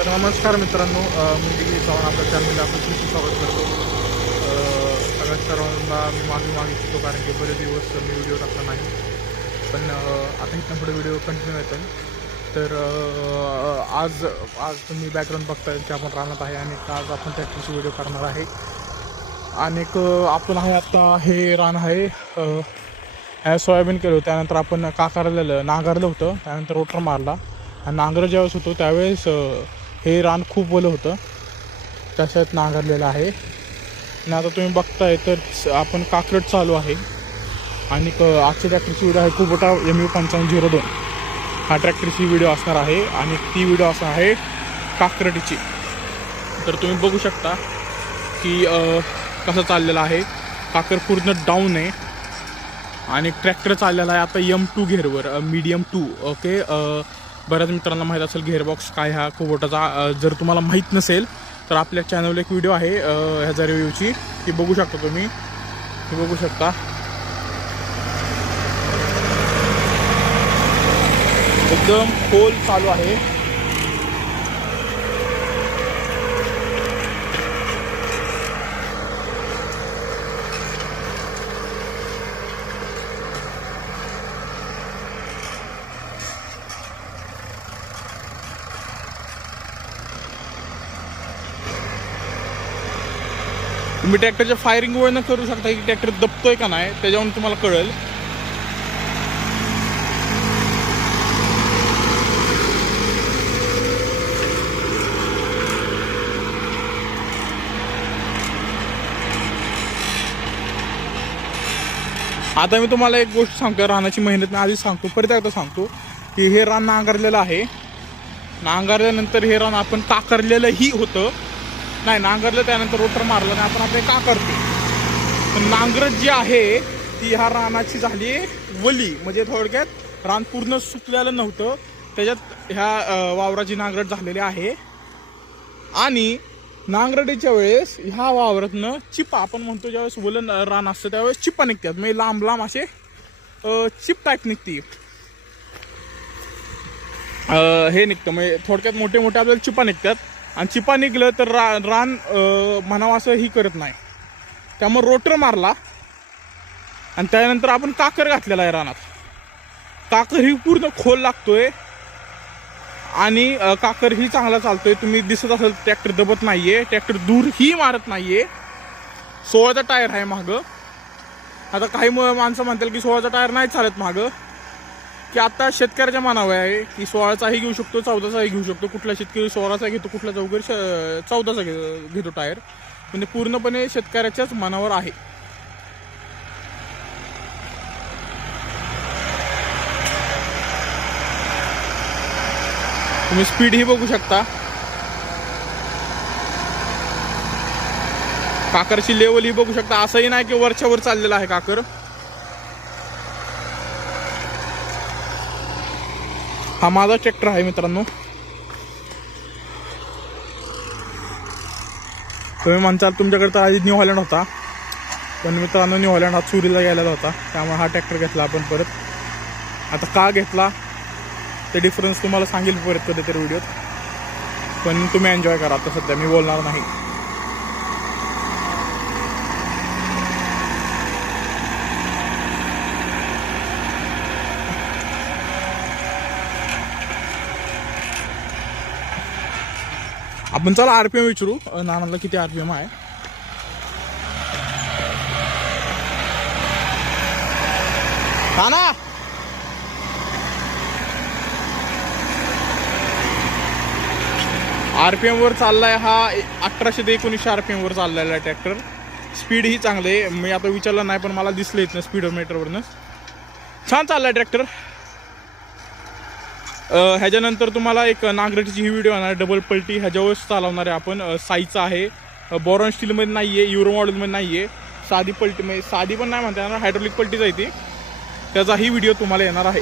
तर नमस्कार मित्रांनो मी दिली चव्हाण आपल्या चॅनलला आपण खूप स्वागत करतो. सगळ्या सर्वांना मी मागे मागितलो कारण की बरेच दिवस मी व्हिडिओ टाकला नाही. पण आता इथं पुढे व्हिडिओ कंटिन्यू येतात तर आज आज तुम्ही बॅकग्राऊंड बघताय की आपण राहणार आहे आणि आज आपण ट्रॅक्टरची व्हिडिओ करणार आहे. आणि आपण आहे आता हे रान आहे सोयाबीन केलं त्यानंतर आपण काकारलेलं नांगरलं होतं. त्यानंतर रोटर मारला. आणि नांगर ज्यावेळेस होतो त्यावेळेस हे रान खूप ओलं होतं. त्याच्यात नांगरलेलं आहे. आणि आता तुम्ही बघताय तर आपण काकरट चालू आहे. आणि क- आजची ट्रॅक्टरची व्हिडिओ आहे कुबोटा एम यू पंचावन्न झिरो दोन. हा ट्रॅक्टरची व्हिडिओ असणार आहे. आणि ती व्हिडिओ असणार आहे काकरटीची. तर तुम्ही बघू शकता की कसं चाललेलं आहे. काकर पूर्ण डाऊन आहे. आणि ट्रॅक्टर चाललेला आहे आता यम टू घेरवर मीडियम टू ओके बऱ्याच मित्रांना माहीत असेल गेअरबॉक्स काय हा कुबोटाचा जर तुम्हाला माहीत नसेल तर आपल्या चॅनलवर एक व्हिडिओ आहे ह्याचा रिव्ह्यूची ती बघू शकता तुम्ही. ती बघू शकता. एकदम खोल चालू आहे. तुम्ही ट्रॅक्टरच्या फायरिंग वळणं करू शकता की ट्रॅक्टर दबतोय का नाही त्याच्यावरून तुम्हाला कळेल. आता मी तुम्हाला एक गोष्ट सांगतो रानाची मेहनत मी आधीच सांगतो परत एकदा सांगतो की हे रान नांगरलेलं आहे. नांगरल्यानंतर हे रान आपण काकारलेलंही होतं. नाही नांगरलं त्यानंतर रोटर मारलं आणि आपण आपले का करतो पण नांगरट जी आहे ती ह्या रानाची झाली वली. म्हणजे थोडक्यात रान पूर्ण सुकलेलं नव्हतं. त्याच्यात ह्या वावराची नांगरट झालेली आहे. आणि नांगरटीच्या वेळेस ह्या वावरातनं चिपा आपण म्हणतो ज्यावेळेस वलन रान असतं त्यावेळेस चिपा निघतात. म्हणजे लांब लांब असे चिप टाईप निघते. हे निघतं. म्हणजे थोडक्यात मोठे मोठे आपल्याला चिपा निघतात. आणि चिपा निघलं तर रा रान म्हणावं असं ही करत नाही. त्यामुळे रोटर मारला. आणि त्यानंतर आपण काकर घातलेला आहे रानात. काकर ही पूर्ण खोल लागतोय. आणि काकर ही चांगला चालतोय. तुम्ही दिसत असाल ट्रॅक्टर दबत नाहीये. ट्रॅक्टर दूर ही मारत नाहीये. सोळाचा टायर आहे मागं. आता काही माणसं म्हणतील की सोळाचा टायर नाही चालत मागं. की आता शेतकऱ्याच्या मनावर आहे की सोळाचाही घेऊ शकतो चौदाचाही घेऊ शकतो. कुठला शेतकरी सोळाचा घेतो कुठला चौकरी श- चौदाचा घे घेतो टायर. म्हणजे पूर्णपणे शेतकऱ्याच्याच मनावर आहे. तुम्ही स्पीड ही बघू शकता. काकरची लेवल ही बघू शकता. असंही नाही की वरच्यावर चाललेला चाललेलं आहे काकर. हा माझा ट्रॅक्टर आहे मित्रांनो. तुम्ही म्हणताल तुमच्याकडे तर आधी न्यू हॉलँड होता. पण मित्रांनो न्यू हॉलँड हा चुरीला गेलेला होता. त्यामुळे हा ट्रॅक्टर घेतला आपण परत. आता का घेतला? ते डिफरन्स तुम्हाला सांगेल परत कधीतरी व्हिडिओत पण तुम्ही एन्जॉय करा. आता सध्या मी बोलणार नाही. आपण चला आरपीएम विचारू. नानाला किती आरपीएम आहे? नाना! आरपीएम वर चाललाय हा अठराशे ते एकोणीसशे आरपीएम वर चाललेला आहे ट्रॅक्टर. स्पीड ही चांगली आहे. मी आता विचारलं नाही पण मला दिसलं इथनं स्पीडोमीटरवरनं छान चाललाय ट्रॅक्टर. ह्याच्यानंतर तुम्हाला एक नागरटीची ही व्हिडिओ येणार डबल पलटी ह्याच्यावर चालवणार आहे आपण. साईचा आहे. बॉरॉन स्टीलमध्ये नाही आहे युरो मॉडेलमध्ये नाही आहे साधी पलटी म्हणजे साधी पण नाही म्हणता येणार हायड्रोलिक पलटीच आहे ती. त्याचाही व्हिडिओ तुम्हाला येणार आहे.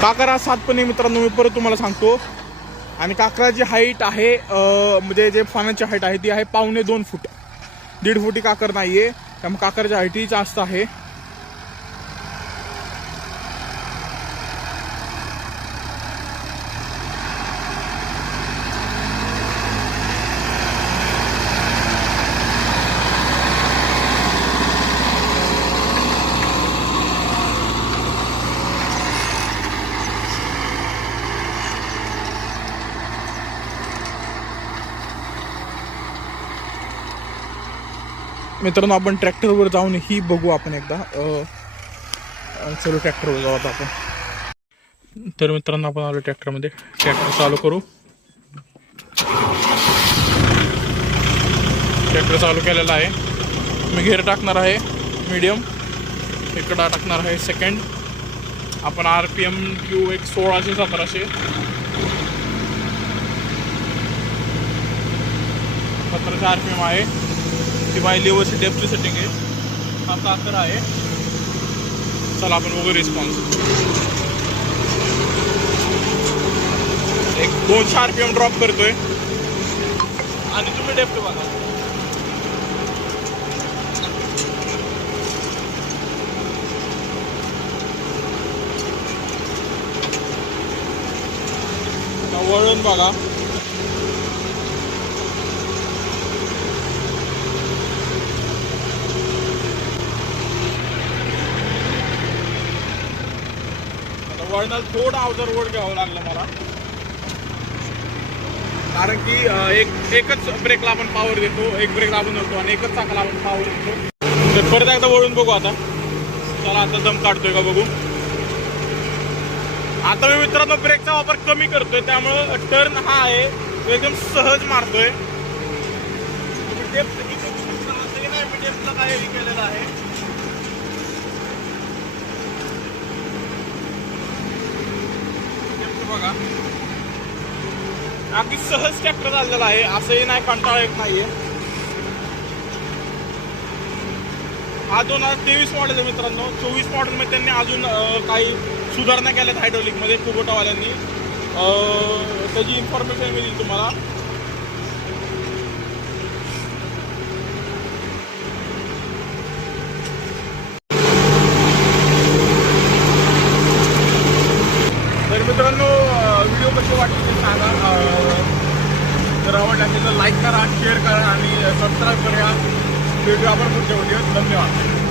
काकरा सातपणे मित्रांनो मी परत तुम्हाला सांगतो. आणि काकराची हाईट आहे म्हणजे जे पानाची हाईट आहे ती आहे पावणे दोन फूट. दीड फुटी काकर नाहीये. त्यामुळे काकरची हाईटही जास्त आहे. मित्रांनो आपण ट्रॅक्टरवर जाऊन ही बघू आपण एकदा. चलो ट्रॅक्टरवर जाऊ आता आपण. तर मित्रांनो आपण आलो ट्रॅक्टरमध्ये. ट्रॅक्टर चालू करू. ट्रॅक्टर चालू केलेला आहे. मी घेर टाकणार आहे मीडियम इकडा टाकणार आहे सेकंड आपण आर पी एम क्यू एक सोळाशे सतराशे. सतराशे आर पी एम आहे. ती बाय लेवलची डेपची सेटिंग आहे. हा काकर आहे. चला आपण बघू रिस्पॉन्स एक दोनशे आर पी एम ड्रॉप करतोय. आणि तुम्ही डेप्ट बघा. वळून बघा. आता थोडं अवजर ओढ घ्यावं लागलं मला. कारण की एक एकच ब्रेकला आपण पॉवर देतो एक ब्रेक लाभून धरतो आणि एकच चाकाला आपण पॉवर देतो. तर परत एकदा वळून बघू आता. चला आता दम काढतोय का बघू? आता मी मित्रांनो ब्रेकचा वापर कमी करतोय त्यामुळं टर्न हा आहे तो एकदम सहज मारतोय. डेप्थ depth नाही, मी depth काय केलेलं आहे. बघा. अगदी सहज ट्रॅक्टर चाललेला आहे. असंही नाही कंटाळा येत नाहीये. हा दोन हजार तेवीस मॉडेल आहे मित्रांनो. चोवीस मॉडेलमध्ये त्यांनी अजून काही सुधारणा केल्यात हायड्रोलिकमध्ये कुबोटावाल्यांनी. त्याची इन्फॉर्मेशन मी दिली तुम्हाला तर मित्रांनो व्हिडिओ कसे वाटले ते सांगा अं, जर आवडला असेल तर लाईक करा शेअर करा आणि सबस्क्राईब करा. भेटूया आपण पुढच्या व्हिडिओ धन्यवाद.